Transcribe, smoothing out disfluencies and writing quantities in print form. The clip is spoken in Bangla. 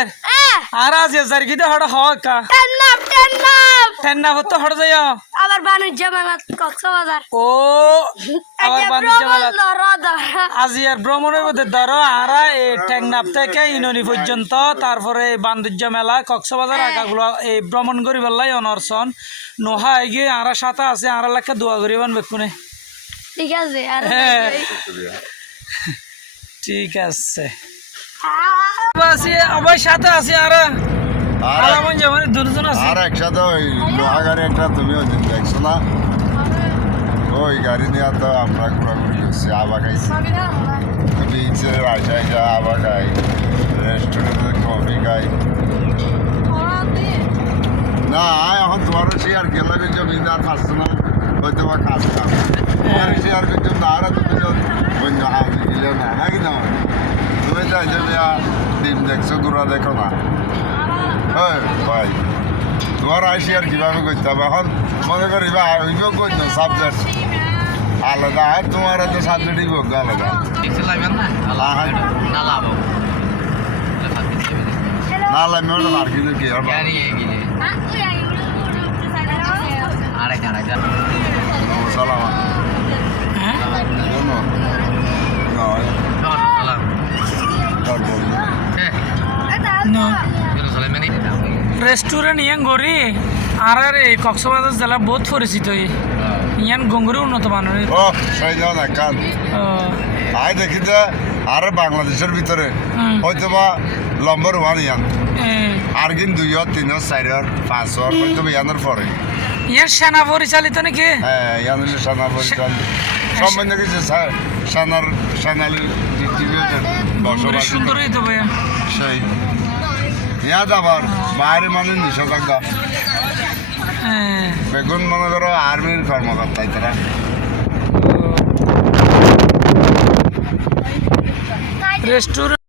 আজিয়ার আর আজিয়ার যার কি হড় হকা টেন্না হতো হড় যাই আবার বাণিজ্য মেলা কক্সবাজার ও আবার বাণিজ্য মেলা আজিয়ার ভ্রমণের মধ্যে ধরো আরা এই টেকনাফ থেকে ইননি পর্যন্ত তারপরে বাণিজ্য মেলা কক্সবাজার আগাগুলো এই ভ্রমণ করি বেলাই অনর্সন নোহা এগিয়ে আরা সাথে আছে আরা লেখা দোয়া করিবান বেকুনে ঠিক আছে ঠিক আছে আমার সাথে আছে আরা আলামন যেমন দুজন আছে আর একসাথে ওই লোহা গাড়ি একটা তুমিও দেখছো না ওই গাড়ি নিয়ে তো আমরা ঘোরাঘুরি করছি আবা খাইছি বিচে আইসা আবা খাই রেস্টুরেন্টে কফি খাই না এখন তোমারও শেয়ার গেলে কিন্তু আর পারছো না হয়তো বা কাজ কাম তোমার শেয়ার কিন্তু না আর দুজন বন্ধু হাউস গেলেও না নাকি না তুমি তো দিন দেখছো ঘোরা দেখো না ভাই তোমার আইসি আর কিভাবে করতে হবে এখন মনে করি ভাই ওইভাবে করতো সাবজেক্ট আলাদা আর তোমার তো সাবজেক্টই বলতো আলাদা না লাগবে ওটা আর কিন্তু কি হবে সালাম রেস্টুরেন্ট ইয়ান গড়ি আর এই কক্সবাজার জেলা বহুত পরিচিত ইয়ান গঙ্গুরি উন্নত মানের ও সেই যাও না কাল আই দেখি যে আর বাংলাদেশের ভিতরে হয়তো বা নম্বর ওয়ান ইয়ান আর কিন্তু 2 3 4 5 হয়তো বা ইয়ানের পরে ইয়ার সেনা পরিচালিত নাকি হ্যাঁ ইয়ানের সেনা পরিচালিত সম্বন্ধে কিছু সেনালি বসবাস সুন্দর হইতো ভাইয়া সেই ইয়াদ আবার বাইরে মানে নিষেধাজ্ঞা বেগুন মনে করো আর্মির কর্মকর্তাই তারা রেস্টুরেন্ট